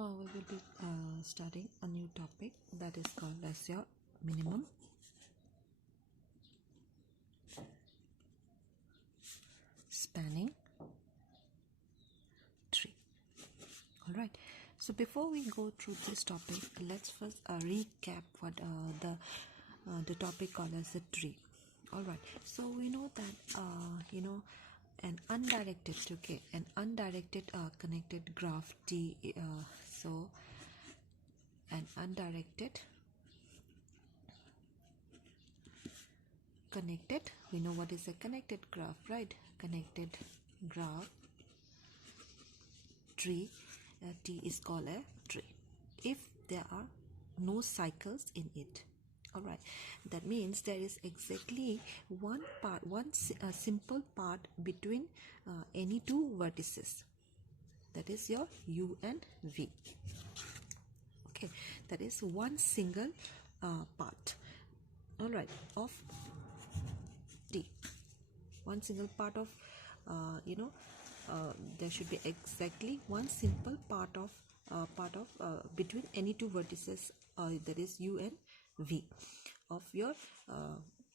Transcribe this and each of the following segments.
We will be starting a new topic that is called as your minimum spanning tree. All right. So before we go through this topic, let's first recap what the topic called as a tree. All right. So we know that an undirected connected graph T. So an undirected connected, we know what is a connected graph, right? Connected graph tree, T is called a tree if there are no cycles in it. All right, that means there is exactly one simple part between any two vertices, that is your U and V. Okay, that is one single part, all right, of T. One single part of there should be exactly one simple part of between any two vertices, that is U and V of your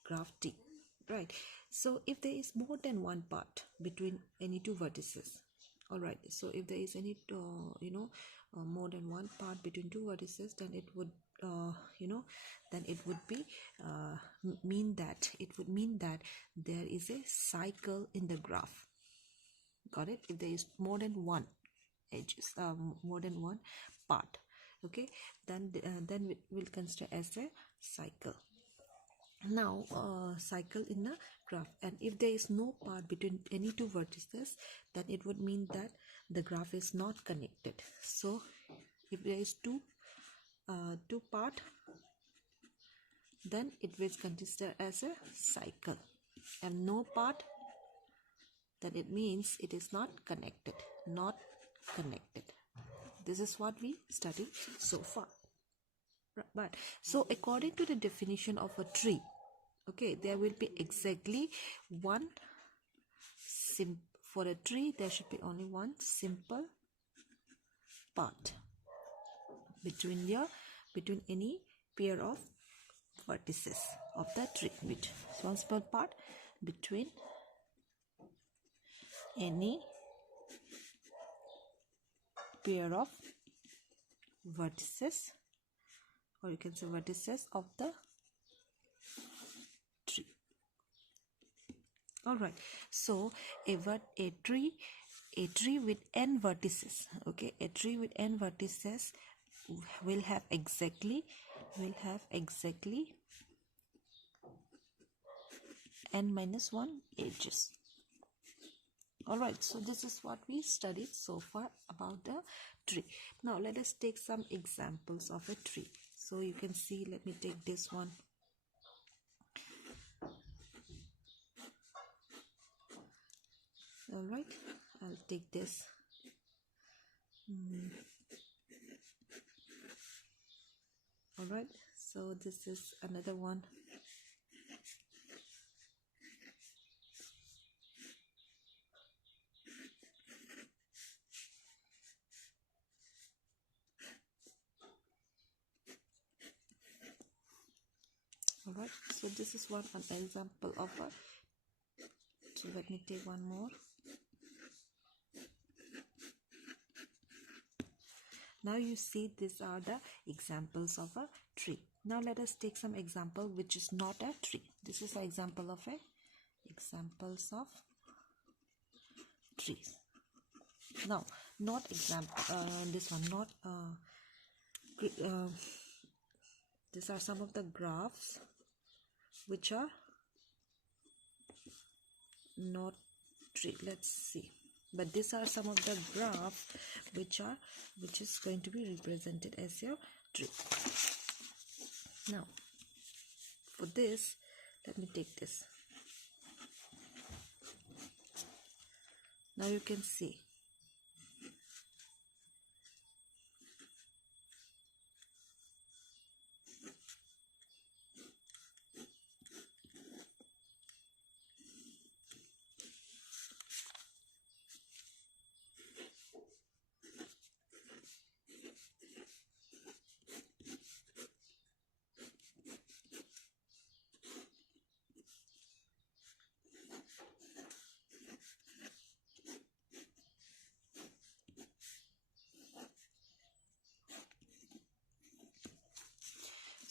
graph T, right? So if there is more than one part between any two vertices, all right, so if there is any more than one part between two vertices, then it would mean that there is a cycle in the graph. Got it? If there is more than one edges, more than one part, okay, then we'll consider as a cycle. Now cycle in the graph, and if there is no part between any two vertices, then it would mean that the graph is not connected. So if there is two part, then it will consider as a cycle, and no part, then it means it is not connected. This is what we studied so far. But so according to the definition of a tree, okay, there will be exactly one for a tree there should be only one simple part between any pair of vertices of the tree, which is one small part between any pair of vertices, or you can say vertices of the tree. All right, so a tree with n vertices, okay, a tree with n vertices will have exactly n minus 1 edges. All right, so this is what we studied so far about the tree. Now let us take some examples of a tree. So you can see, let me take this one. All right, I'll take this. All right, so this is another one. All right, so this is an example of a. So let me take one more. Now you see, these are the examples of a tree. Now let us take some example which is not a tree. This is an example of examples of trees. Now not example this one, not these are some of the graphs which are not tree. Let's see. But these are some of the graphs which is going to be represented as your tree. Now for this, let me take this. Now you can see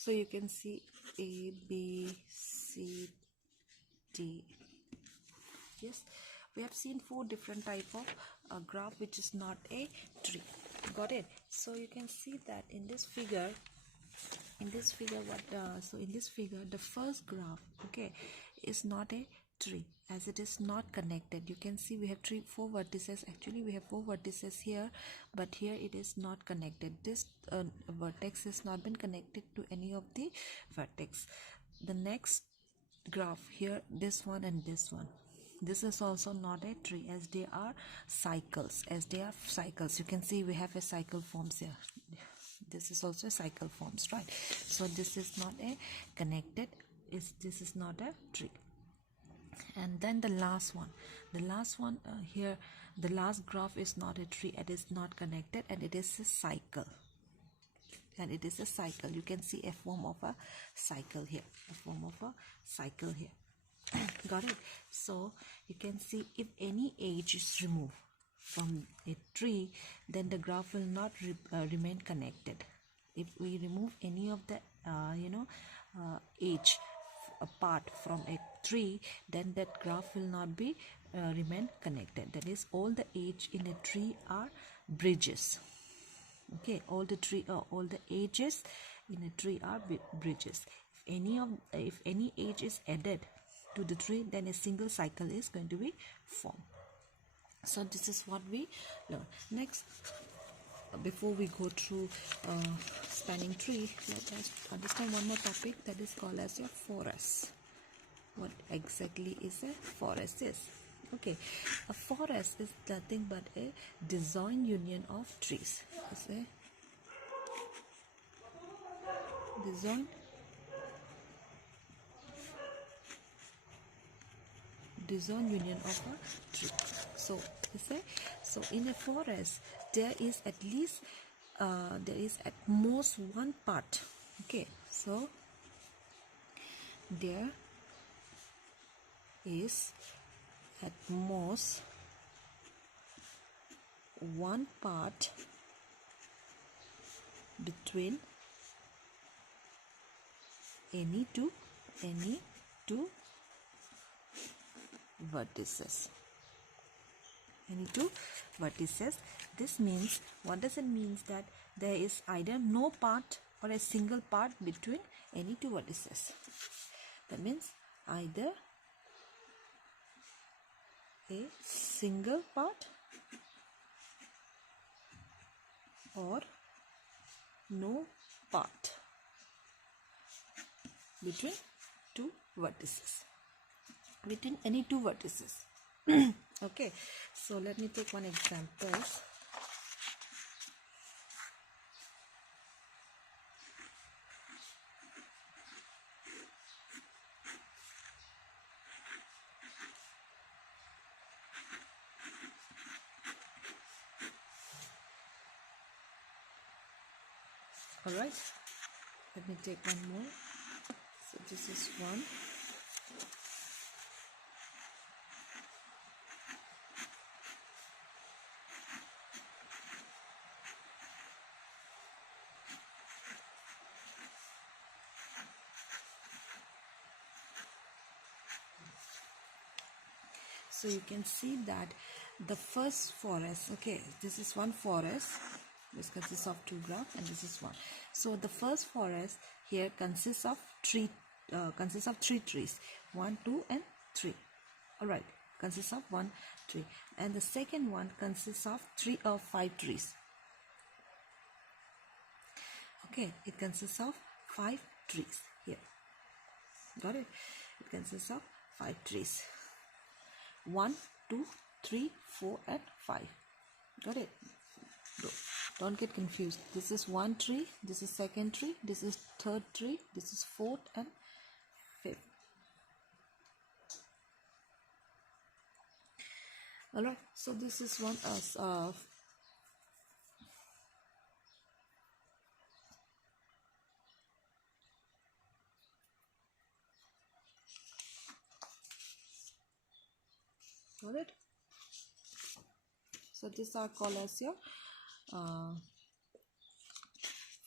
So you can see A, B, C, D. Yes, we have seen 4 different type of graph which is not a tree. Got it? So you can see that in this figure, the first graph, okay, is not a tree, as it is not connected. You can see we have 4 vertices. Actually we have 4 vertices here, but here it is not connected. This vertex has not been connected to any of the vertex. The next graph here, this one and this one, this is also not a tree, as they are cycles. You can see we have a cycle forms here. This is also a cycle forms, right? So this is not a connected, this is not a tree. And then the last one here, the last graph is not a tree, it is not connected, and it is a cycle. You can see a form of a cycle here, got it? So you can see if any edge is removed from a tree, then the graph will not remain connected. If we remove any of the edge apart from a tree, then that graph will not be remain connected. That is, all the edge in a tree are bridges. Okay, all the edges in a tree are bridges. If any edge is added to the tree, then a single cycle is going to be formed. So this is what we learn. Next, before we go through spanning tree, let us understand one more topic, that is called as a forest. What exactly is a forest is? Okay, a forest is nothing but a disjoint union of trees. It's a disjoint union of a tree. So in a forest there is at most one part. Okay, so there is at most one part between any two vertices. This means, what does it mean? That there is either no part or a single part between any two vertices. That means either a single part or no part between any two vertices. Okay, so let me take one example. Alright, let me take one more. So this is one. So you can see that the first forest, okay, this is one forest. This consists of 2 graphs, and this is one. So the first forest here consists of 3 trees, 1, 2, and 3. All right, consists of 1 tree, and the second one consists of 3 or 5 trees. Okay, it consists of 5 trees here. Got it? It consists of 5 trees. 1, 2, 3, 4, and 5. Got it? Don't get confused. This is 1 tree, this is 2nd tree, this is 3rd tree, this is 4th and 5th. Alright, so this is one got it? So these are called as your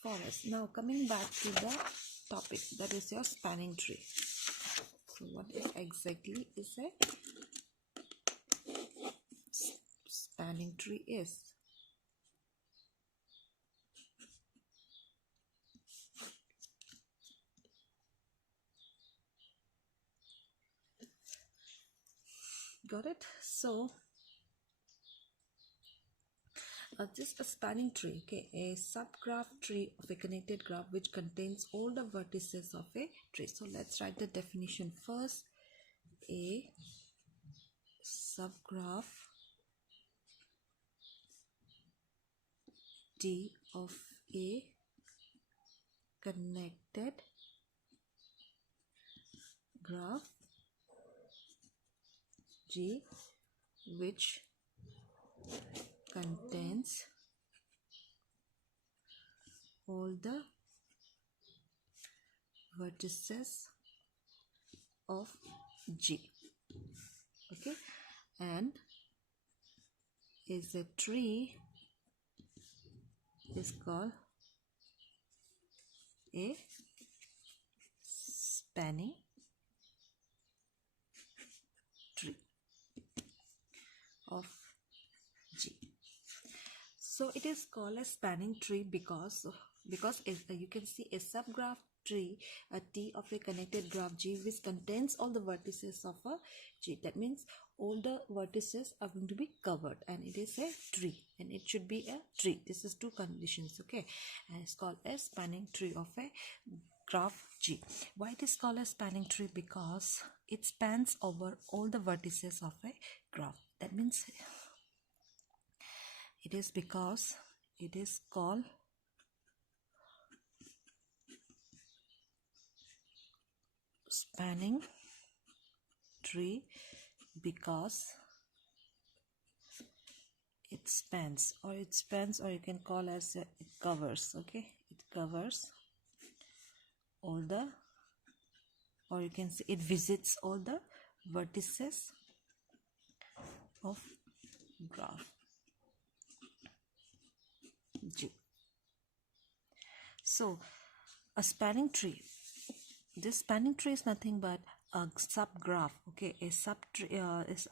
forest. Now coming back to the topic, that is your spanning tree. So what exactly is a spanning tree is? Got it? So just a spanning tree, okay, a subgraph tree of a connected graph which contains all the vertices of a tree. So let's write the definition first. A subgraph T of a connected graph G which contains all the vertices of G, okay, and is a tree is called a spanning tree of G. So it is called a spanning tree because you can see a subgraph tree, a T of a connected graph G which contains all the vertices of a G. That means all the vertices are going to be covered, and it is a tree, and it should be a tree. This is two conditions, okay, and it's called a spanning tree of a graph G. Why it is called a spanning tree? Because it spans over all the vertices of a graph. That means it is because it is called spanning tree because it spans, or you can call as it covers, okay, it covers all the, or you can say it visits all the vertices of graph G. So a spanning tree, this spanning tree is nothing but a subgraph, okay, a subtree is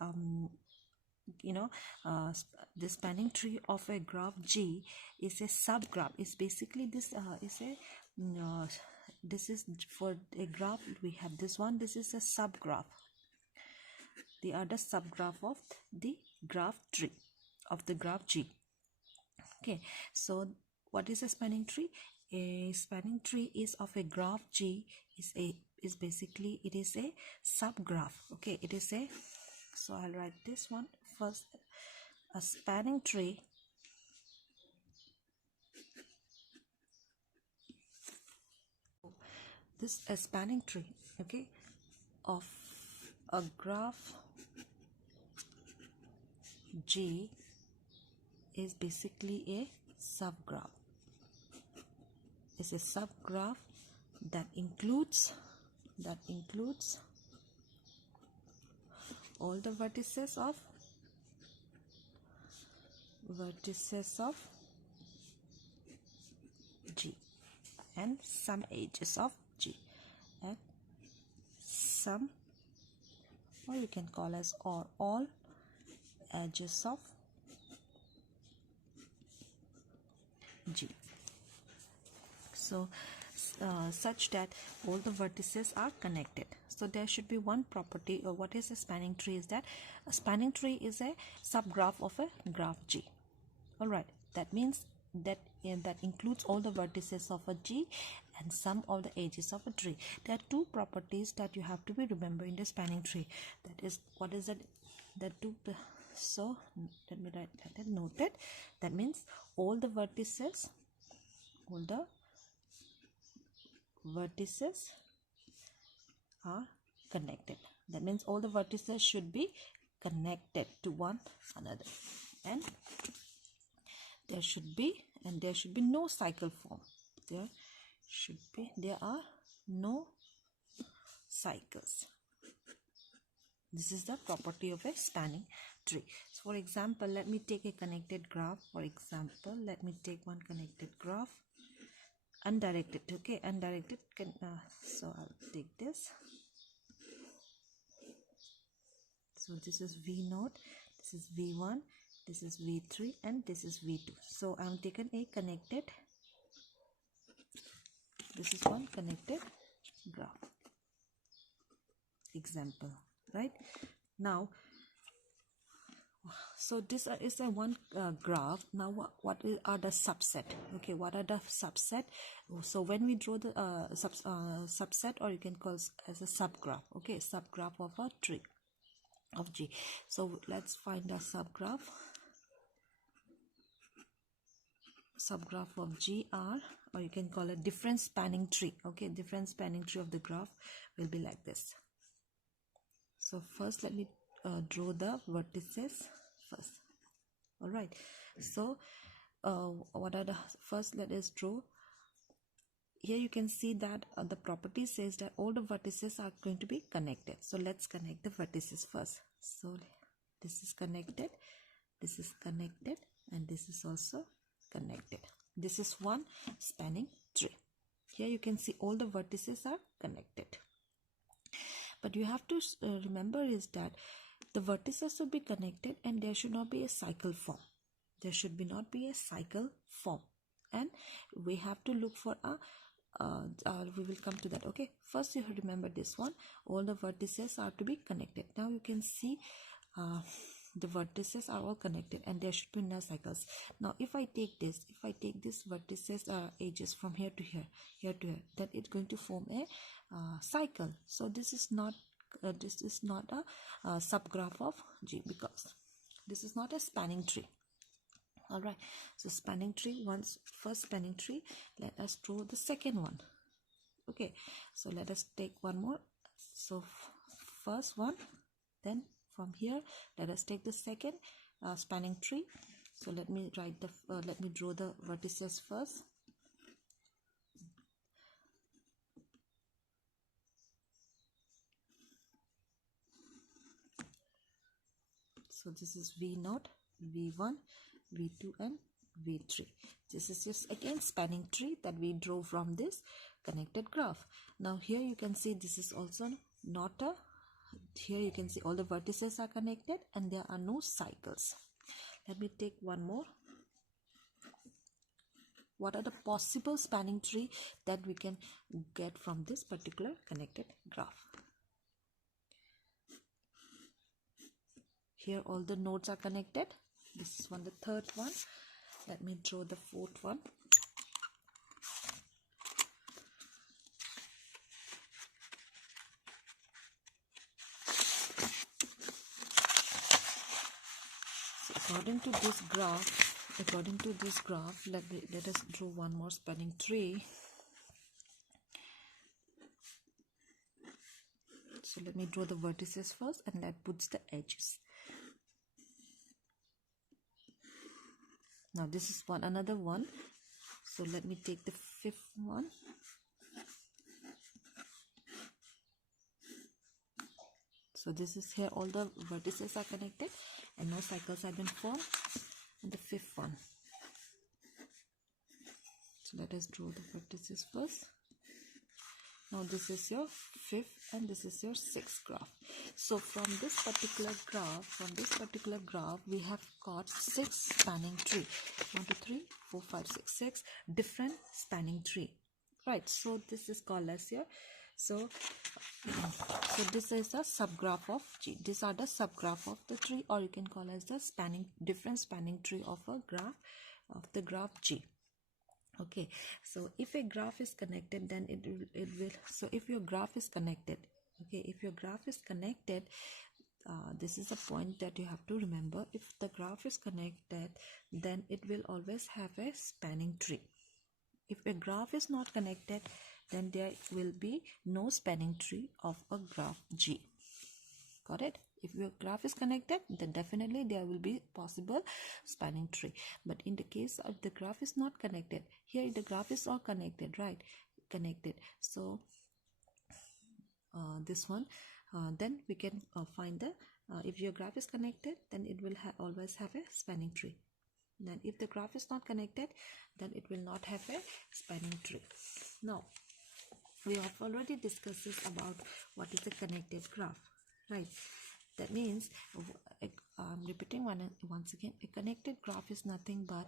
the spanning tree of a graph G is a subgraph. It's basically this is a this is for a graph we have this one. This is a subgraph. The other subgraph of the graph tree of the graph G. Okay, so what is a spanning tree? A spanning tree is of a graph G is basically it is a subgraph. Okay, it is a, so I'll write this one first. A spanning tree a spanning tree, okay, of a graph G is basically a subgraph. It's a subgraph that includes all the vertices of G and some edges of G and some, or you can call as or all edges of G. So such that all the vertices are connected. So there should be one property, or what is a spanning tree is that a spanning tree is a subgraph of a graph G. Alright, that means that includes all the vertices of a G and some of the edges of a tree. There are two properties that you have to be remember in the spanning tree. That is, what is that? So let me write that noted. That means all the vertices are connected. That means all the vertices should be connected to one another, and there should be no cycle form. There are no cycles. This is the property of a spanning tree. So for example, let me take a connected graph. For example, let me take one connected graph. undirected. Okay, undirected can so I'll take this. So this is V0, this is V1, this is V3, and this is V2. So I'm taken a connected, this is one connected graph example, right? Now, so this is a one graph. Now what are the subset? Okay, what are the subset? So when we draw the subset, or you can call as a subgraph. Okay, subgraph of a tree of G. So let's find a subgraph of GR, or you can call it different spanning tree. Okay, different spanning tree of the graph will be like this. So first let me draw the vertices first. All right, so what are the first, let us draw. Here you can see that the property says that all the vertices are going to be connected. So let's connect the vertices first. So this is connected, this is connected, and this is also connected. This is one spanning tree. Here you can see all the vertices are connected. But you have to remember is that the vertices should be connected and there should not be a cycle form. There should not be a cycle form, and we have to look for a we will come to that. Okay, first you have to remember this one, all the vertices are to be connected. Now you can see the vertices are all connected and there should be no cycles. Now if I take this vertices edges from here to here, here to here, then it's going to form a cycle. So this is not a subgraph of G, because this is not a spanning tree. All right, so spanning tree, first spanning tree, let us draw the second one. Okay, so let us take one more. So first one, then from here let us take the second spanning tree. So let me write the let me draw the vertices first. So this is V0, V1, V2, and V3. This is just again spanning tree that we draw from this connected graph. Now here you can see this is also not a, here you can see all the vertices are connected and there are no cycles. Let me take one more. What are the possible spanning tree that we can get from this particular connected graph? Here all the nodes are connected. This is the third one. Let me draw the fourth one. So according to this graph, let us draw one more spanning tree. So let me draw the vertices first and that puts the edges. Now this is another one. So let me take the fifth one. So this is here all the vertices are connected and no cycles have been formed. And the fifth one. So let us draw the vertices first. Now this is your fifth and this is your sixth graph. So from this particular graph, we have got 6 spanning tree. 1, 2, 3, 4, 5, 6, 6 different spanning tree. Right. So this is called as your so this is a subgraph of G. These are the subgraph of the tree, or you can call as the different spanning tree of a graph of the graph G. Okay, so if a graph is connected, then it will so if your graph is connected, okay, if your graph is connected, this is a point that you have to remember. If the graph is connected, then it will always have a spanning tree. If a graph is not connected, then there will be no spanning tree of a graph G. Got it? If your graph is connected, then definitely there will be possible spanning tree. But in the case of the graph is not connected, here the graph is all connected, right? Connected. So this one, then we can find the if your graph is connected, then it will always have a spanning tree. Then if the graph is not connected, then it will not have a spanning tree. Now we have already discussed this about what is a connected graph, right? That means, I'm repeating once again, a connected graph is nothing but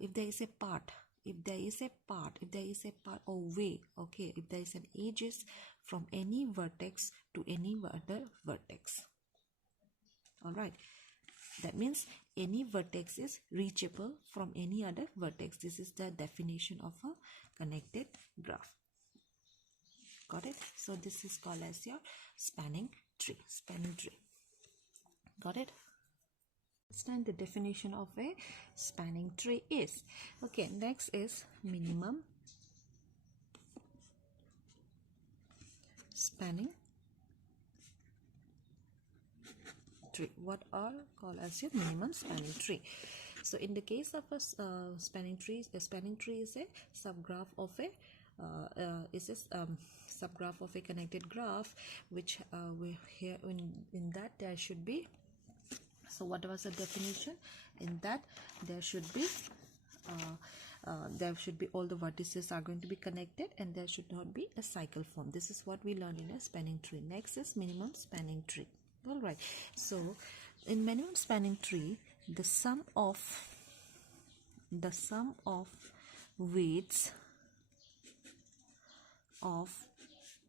if there is a part or way, okay, if there is an edges from any vertex to any other vertex. All right, that means any vertex is reachable from any other vertex. This is the definition of a connected graph. Got it? So this is called as your spanning tree. Got it? Understand the definition of a spanning tree is. Okay, next is minimum spanning tree. What are called as your minimum spanning tree? So in the case of a spanning tree is a subgraph of a subgraph of a connected graph, which we here in that there should be. So what was the definition? In that there should be all the vertices are going to be connected, and there should not be a cycle form. This is what we learned in a spanning tree. Next is minimum spanning tree. All right. So in minimum spanning tree, the sum of weights of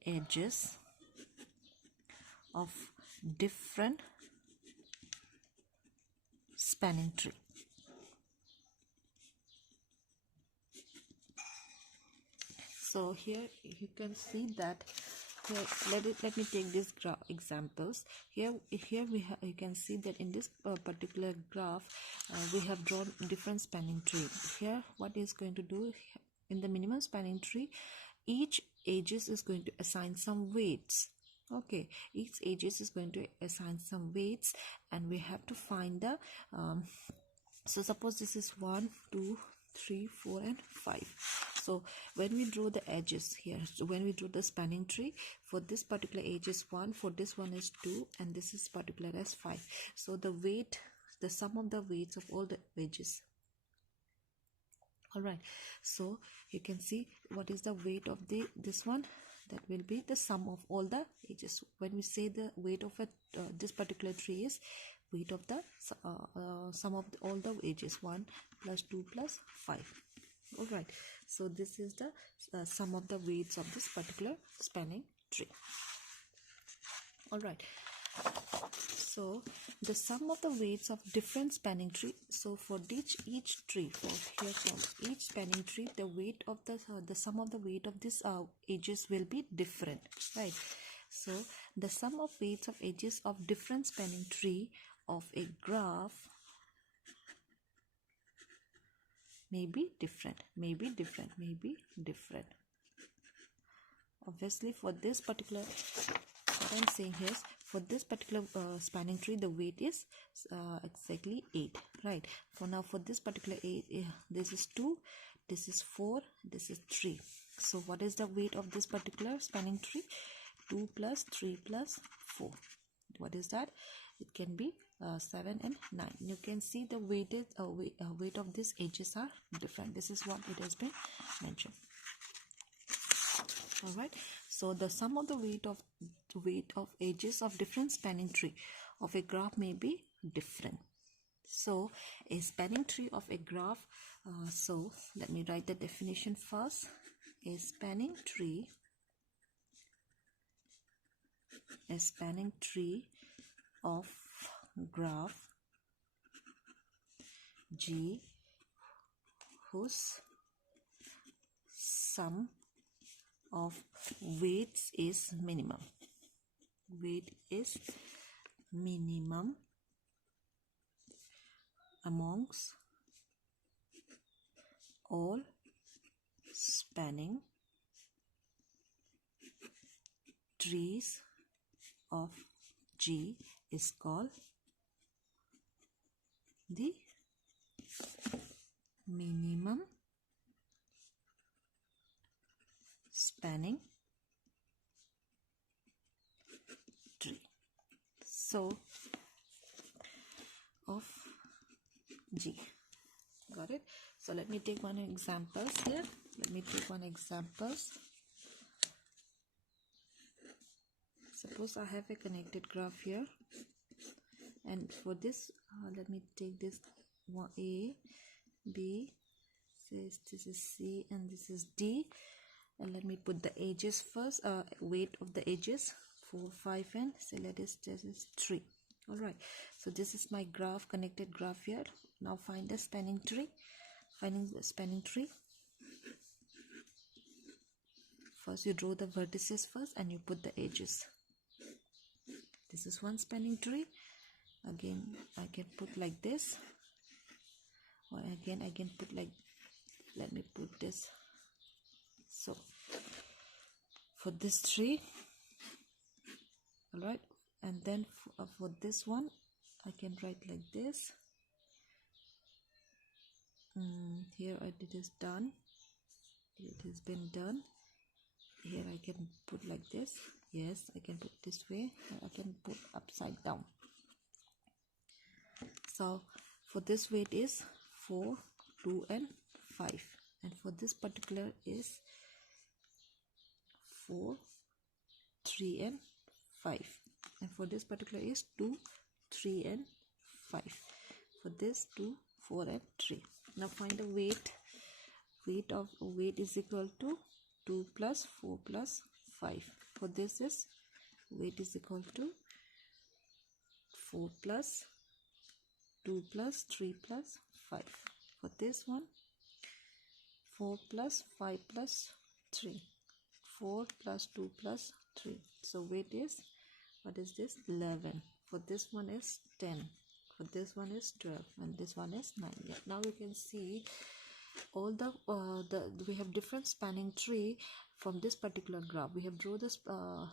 edges of different spanning tree. So here you can see that. Here, let me take these examples. Here you can see that in this particular graph we have drawn different spanning tree. Here what is going to do in the minimum spanning tree, each edges is going to assign some weights. Okay, each edges is going to assign some weights, and we have to find the so suppose this is 1, 2, 3, 4 and 5. So when we draw the edges here, so when we draw the spanning tree, for this particular edge is 1, for this one is 2, and this is particular as 5. So the sum of the weights of all the edges. All right, so you can see what is the weight of this one. That will be the sum of all the edges. When we say the weight of this particular tree is weight of the sum of all the edges, 1 plus 2 plus 5. All right, so this is the sum of the weights of this particular spanning tree. All right, so the sum of the weights of different spanning tree. So for each tree, for each spanning tree, the weight of the sum of the weight of this edges will be different, right? So the sum of weights of edges of different spanning tree of a graph may be different. Obviously, for this particular, what I'm saying here is, for this particular spanning tree, the weight is exactly 8, right? For this particular 8, this is 2, this is 4, this is 3. So what is the weight of this particular spanning tree? 2 plus 3 plus 4. What is that? It can be 7 and 9. You can see the weight of these edges are different. This is what it has been mentioned. All right, so the sum of the weight of edges of different spanning tree of a graph may be different. So a spanning tree of a graph, so let me write the definition first. A spanning tree of graph G whose sum of weights is minimum. Weight is minimum amongst all spanning trees of G is called the minimum spanning tree. So of G. Got it? So let me take one examples here. Suppose I have a connected graph here, and for this let me take this one, A, B, this is C, and this is D, and let me put the edges first, weight of the edges, 4, 5, and say this is 3. All right, so this is my graph, connected graph here. Now find the spanning tree. Finding the spanning tree, first you draw the vertices first and you put the edges. This is one spanning tree. Again I can put like this, or again I can put like, let me put this. So for this tree, all right, and then for this one I can write like this. Here it is done, it has been done. Here I can put like this. Yes, I can put this way. I can put upside down. So for this weight is 4, 2, and 5, and for this particular is 4, 3, and 5, and for this particular is 2, 3, and 5. For this 2, 4, and 3. Now find the weight. Weight is equal to 2 plus 4 plus 5. For this is weight is equal to 4 plus 2 plus 3 plus 5. For this one, 4 plus 5 plus 3. 4 plus 2 plus 3. So weight is, what is this? 11. For this one is 10. For this one is 12, and this one is 9. Yeah. Now you can see all we have different spanning tree from this particular graph. We have drawn the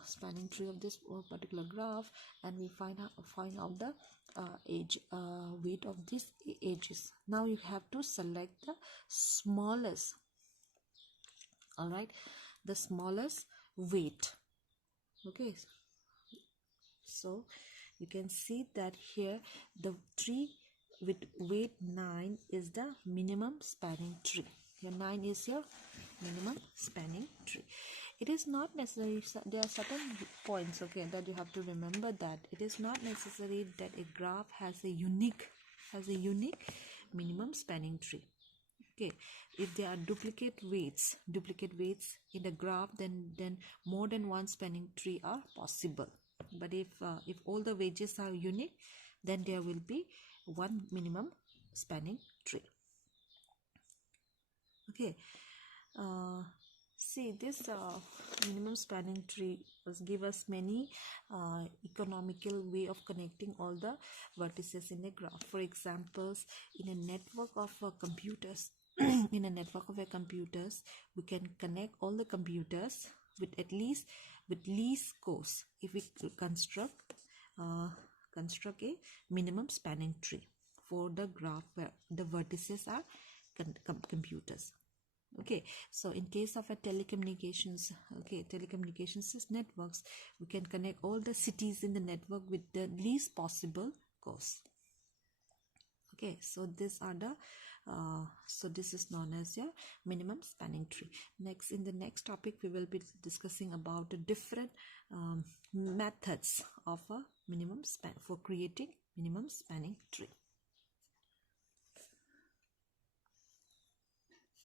spanning tree of this particular graph, and we find out the weight of these edges. Now you have to select the smallest, all right, the smallest weight. Okay, so you can see that here the tree with weight 9 is the minimum spanning tree. Here 9 is your minimum spanning tree. It is not necessary, there are certain points, okay, that you have to remember, that it is not necessary that a graph has a unique minimum spanning tree. Okay, if there are duplicate weights in the graph, then more than one spanning tree are possible. But if all the wedges are unique, then there will be one minimum spanning tree. Okay, see this minimum spanning tree give us many economical way of connecting all the vertices in a graph. For examples, in a network of computers in a network of computers, we can connect all the computers with least cost if we construct a minimum spanning tree for the graph where the vertices are computers. Okay, so in case of a telecommunications networks, we can connect all the cities in the network with the least possible cost. Okay, so these are the this is known as your minimum spanning tree. Next, in the next topic, we will be discussing about the different methods of a minimum span for creating minimum spanning tree.